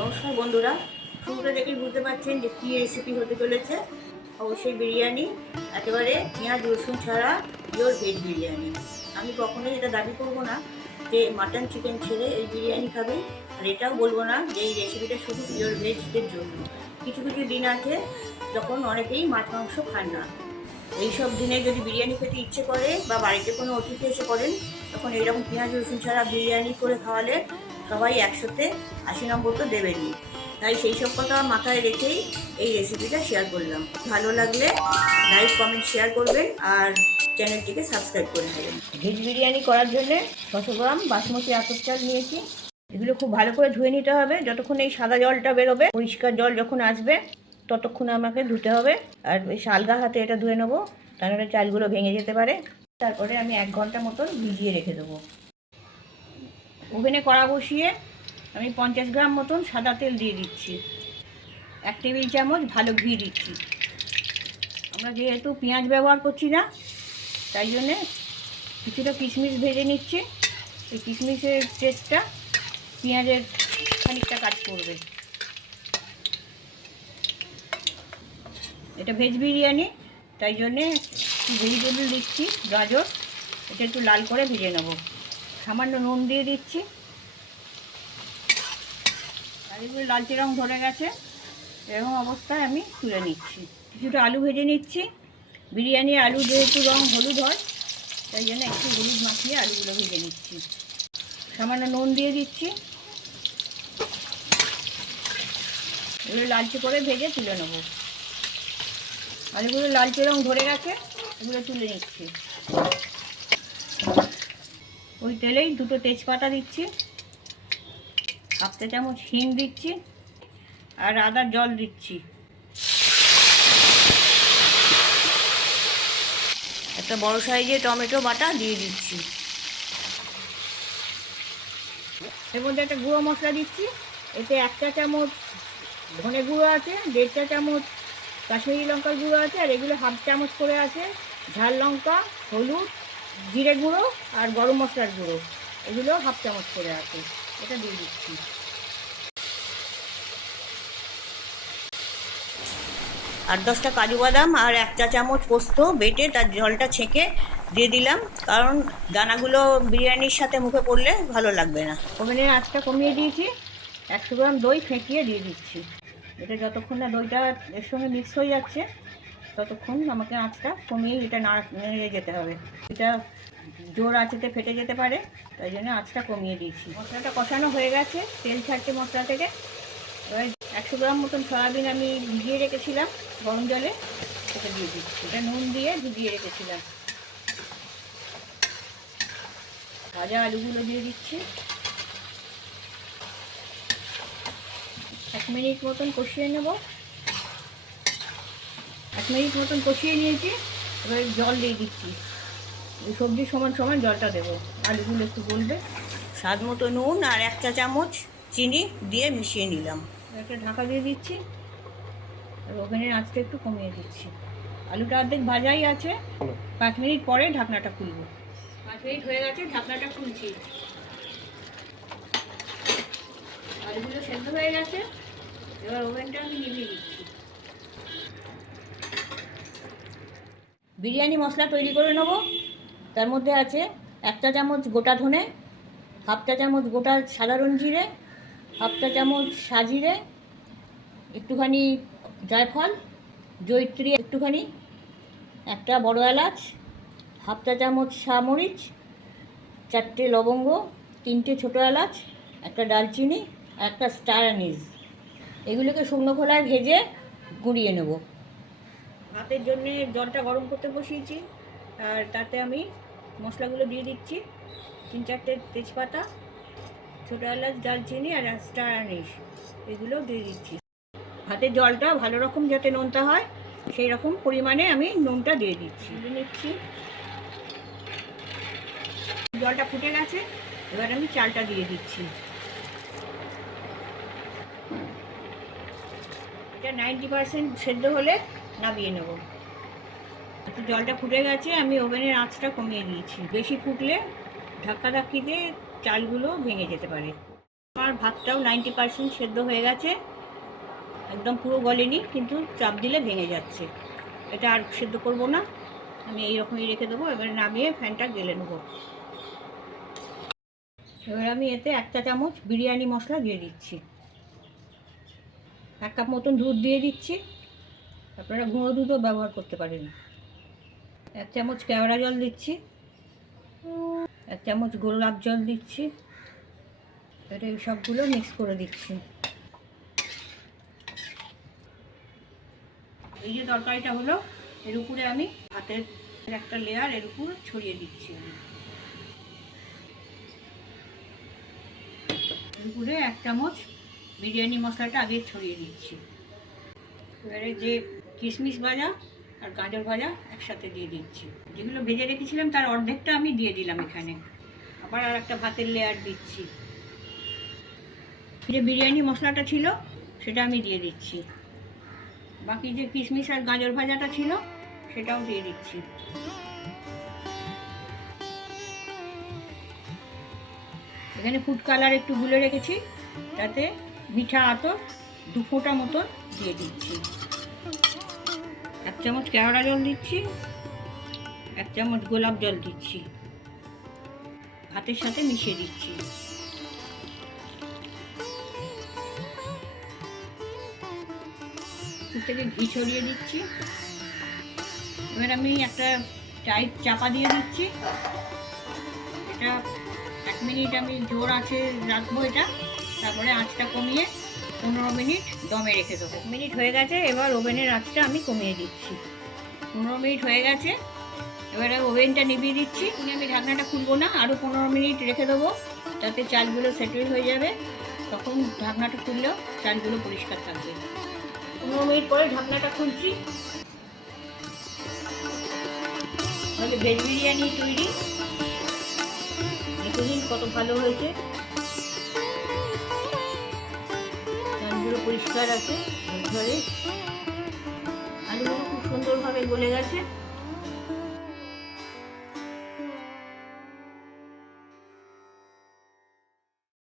নমস্কার বন্ধুরা শুরুটা দেখেই বুঝতে পারছেন যে কী রেসিপি হতে চলেছে। অবশ্যই বিরিয়ানি, একেবারে পেঁয়াজ, রসুন ছাড়া পিওর ভেজ বিরিয়ানি। আমি কখনোই এটা দাবি করব না যে মাটন চিকেন ছেড়ে এই বিরিয়ানি খাবেন আর এটাও বলব না যে এই রেসিপিটা শুধু পিওর ভেজদের জন্য। কিছু কিছু দিন আছে যখন অনেকেই মাছ, মাংস খান না। এইসব দিনে যদি বিরিয়ানি খেতে ইচ্ছে করে বা বাড়িতে কোনো অতিথি এসে করেন তখন এইরকম পেঁয়াজ, রসুন ছাড়া বিরিয়ানি করে খাওয়ালে সবাই একসাথে আশি নম্বর তো দেবেনই তাই সেই সব কথা মাথায় রেখেই এই রেসিপিটা শেয়ার করলাম। ভালো লাগলে লাইক কমেন্ট শেয়ার করবেন আর চ্যানেলটিকে সাবস্ক্রাইব করে নেবেন। ভেজ বিরিয়ানি করার জন্যে ছশো গ্রাম বাসমতি আতপ চাল নিয়েছি। এগুলো খুব ভালো করে ধুয়ে নিতে হবে। যতক্ষণ এই সাদা জলটা বেরোবে, পরিষ্কার জল যখন আসবে, ততক্ষণ আমাকে ধুতে হবে। আর বেশ আলগা হাতে এটা ধুয়ে নেব, তাহলে চালগুলো ভেঙে যেতে পারে। তারপরে আমি এক ঘণ্টা মতন ভিজিয়ে রেখে দেবো। ওভেনে কড়া বসিয়ে আমি পঞ্চাশ গ্রাম মতন সাদা তেল দিয়ে দিচ্ছি। এক টেবিল চামচ ভালো ঘি দিচ্ছি। আমরা যেহেতু পেঁয়াজ ব্যবহার করছি না, তাই জন্যে কিছুটা কিশমিশ ভেজে নিচ্ছি। এই কিশমিশের টেস্টটা পেঁয়াজের খানিকটা কাজ করবে। এটা ভেজ বিরিয়ানি, তাই জন্যে ভেজিটেবল দিচ্ছি, গাজর, এটা একটু লাল করে ভেজে নেব। সামান্য নুন দিয়ে দিচ্ছি। এগুলো লালচে রং ধরে গেছে, এরকম অবস্থায় আমি তুলে নিচ্ছি। কিছুটা আলু ভেজে নিচ্ছি। বিরিয়ানি, আলু যেহেতু রং হলুদ হয়, তাই জন্য একটু হলুদ মাখিয়ে আলুগুলো ভেজে নিচ্ছি। সামান্য নুন দিয়ে দিচ্ছি। এগুলো লালচে করে ভেজে তুলে নেব। আলুগুলো লালচে রং ধরে গেছে। এগুলো তুলে নিচ্ছি। ওই তেলেই দুটো তেজপাতা দিচ্ছি, হাফ চামচ হিং দিচ্ছি আর আদার জল দিচ্ছি। একটা বড় সাইজে টমেটো বাটা দিয়ে দিচ্ছি। এর মধ্যে একটা গুঁড়ো মশলা দিচ্ছি, এতে এক চা চামচ ধনে গুঁড়ো আছে, দেড় চা চামচ কাশ্মীরি লঙ্কার গুঁড়ো আছে আর এগুলো হাফ চামচ করে আছে। ঝাল লঙ্কা হলুদ জিরে গুঁড়ো আর গরম মশলার গুঁড়ো। এগুলো হাফ চামচ করে আছে। এটা দিয়ে দিচ্ছি। আর দশটা কাজু বাদাম আর এক চা চামচ পোস্ত বেটে তার জলটা ছেঁকে দিয়ে দিলাম। কারণ দানাগুলো বিরিয়ানির সাথে মুখে পড়লে ভালো লাগবে না। ওভেনের আঁচটা কমিয়ে দিয়েছি। একশো গ্রাম দই ফেঁকিয়ে দিয়ে দিচ্ছি। এটা যতক্ষণ না দইটা এর সঙ্গে মিক্স হয়ে যাচ্ছে, ততক্ষণ আমাকে আঁচটা কমিয়ে এটা নাড়া, নেড়ে যেতে হবে। এটা জোর আঁচেতে ফেটে যেতে পারে, তাই জন্য আঁচটা কমিয়ে দিয়েছি। মশলাটা কষানো হয়ে গেছে, তেল ছাড়ছে মশলা থেকে। এবার একশো গ্রাম মতন সয়াবিন আমি ভিজিয়ে রেখেছিলাম, গরম জলে। সেটা দিয়ে দিচ্ছি। এটা নুন দিয়ে ভিজিয়ে রেখেছিলাম। ভাজা আলুগুলো দিয়ে দিচ্ছি। মিনিট মতন কষিয়ে নেব। এক মিনিট মতন কষিয়ে নিয়েছি এবার জল দিয়ে দিচ্ছি। এই সবজির সমান সমান জলটা দেবো। আলুগুলো একটু গলবে। স্বাদ মতো নুন আর এক চা চামচ চিনি দিয়ে মিশিয়ে নিলাম। একটা ঢাকা দিয়ে দিচ্ছি। আর ওভেনের আঁচটা একটু কমিয়ে দিচ্ছি। আলুটা অর্ধেক ভাজাই আছে। পাঁচ মিনিট পরে ঢাকনাটা খুলবো। পাঁচ মিনিট হয়ে গেছে ঢাকনাটা খুলছি। আলুগুলো সেদ্ধ হয়ে গেছে। বিরিয়ানি মশলা তৈরি করে নেব। তার মধ্যে আছে একটা চামচ গোটা ধনে, হাফ চা চামচ গোটা সাধারণ জিরে হাফ চা চামচ সাজিরে, একটুখানি জায়ফল, জৈত্রী একটুখানি, একটা বড় এলাচ, হাফ চা চামচ মরিচ চারটে লবঙ্গ, তিনটে ছোটো এলাচ, একটা ডালচিনি একটা স্টার অ্যানিস এগুলোকে শুকনো খোলায় ভেজে গুঁড়িয়ে নেব। ভাতের জন্যে জলটা গরম করতে বসিয়েছি আর তাতে আমি মশলাগুলো দিয়ে দিচ্ছি। তিন চারটে তেজপাতা ছোটো এলাচ দালচিনি আর স্টার অ্যানিস এগুলো দিয়ে দিচ্ছি। ভাতের জলটা ভালো রকম যাতে নোনতা হয় সেই রকম পরিমাণে আমি নুনটা দিয়ে দিচ্ছি। দিয়ে নিচ্ছি জলটা ফুটে গেছে এবার আমি চালটা দিয়ে দিচ্ছি। এটা নাইনটি পার্সেন্ট সেদ্ধ হলে নামিয়ে নেব। একটু জলটা ফুটে গেছে, আমি ওভেনের আঁচটা কমিয়ে দিয়েছি। বেশি ফুটলে ধাক্কা ধাক্কিতে চালগুলো ভেঙে যেতে পারে। আমার ভাতটাও নাইনটি পার্সেন্ট সেদ্ধ হয়ে গেছে। একদম পুরো গলেনি, কিন্তু চাপ দিলে ভেঙে যাচ্ছে। এটা আর সেদ্ধ করব না। আমি এইরকমই রেখে দেবো, এবার নামিয়ে ফ্যানটা গেলে নেব। এবার আমি এতে একটা চামচ বিরিয়ানি মশলা দিয়ে দিচ্ছি। এক কাপ মতন দুধ দিয়ে দিচ্ছি। আপনারা গুঁড়ো দুধও ব্যবহার করতে পারেন। এক চামচ কেওড়া জল দিচ্ছি। এক চামচ গোলাপ জল দিচ্ছি। এটা এই সবগুলো মিক্স করে দিচ্ছি। এই যে তরকারিটা হলো, এর উপরে আমি ভাতের একটা লেয়ার এর উপর ছড়িয়ে দিচ্ছি এর উপরে এক চামচ বিরিয়ানি মশলাটা আগে ছড়িয়ে দিচ্ছি এবারে যে কিশমিশ ভাজা আর গাজর ভাজা একসাথে দিয়ে দিচ্ছি। যেগুলো ভেজে রেখেছিলাম তার অর্ধেকটা আমি দিয়ে দিলাম এখানে। আবার আর একটা ভাতের লেয়ার দিচ্ছি। যে বিরিয়ানি মশলাটা ছিল, সেটা আমি দিয়ে দিচ্ছি। বাকি যে কিশমিশ আর গাজর ভাজাটা ছিল, সেটাও দিয়ে দিচ্ছি। এখানে ফুড কালার একটু গুলে রেখেছি, তাতে মিঠা আতর দু ফোঁটা মতন দিয়ে দিচ্ছি। এক চামচ কেওড়া জল দিচ্ছি, এক চামচ গোলাপ জল দিচ্ছি। ভাতের সাথে মিশিয়ে দিচ্ছি। থেকে ঘি ছড়িয়ে দিচ্ছি। এবার আমি একটা টাইট চাপা দিয়ে দিচ্ছি। এটা এক মিনিট আমি জোর আছে রাখব এটা। তারপরে আঁচটা কমিয়ে পনেরো মিনিট দমে রেখে দেবো। মিনিট হয়ে গেছে, এবার ওভেনের আঁচটা আমি কমিয়ে দিচ্ছি। পনেরো মিনিট হয়ে গেছে, এবারে ওভেনটা নিভিয়ে দিচ্ছি। আমি ঢাকনাটা খুলবো না, আরও পনেরো মিনিট রেখে দেবো, যাতে চালগুলো সেটেল হয়ে যাবে। তখন ঢাকনাটা খুললেও চালগুলো পরিষ্কার থাকবে। পনেরো মিনিট পরে ঢাকনাটা খুলছি। ভেজ বিরিয়ানি তৈরি। দেখুন কত ভালো হয়েছে। পরিষ্কার আছে ঘরে। আলুগুলো খুব সুন্দরভাবে গলে গেছে।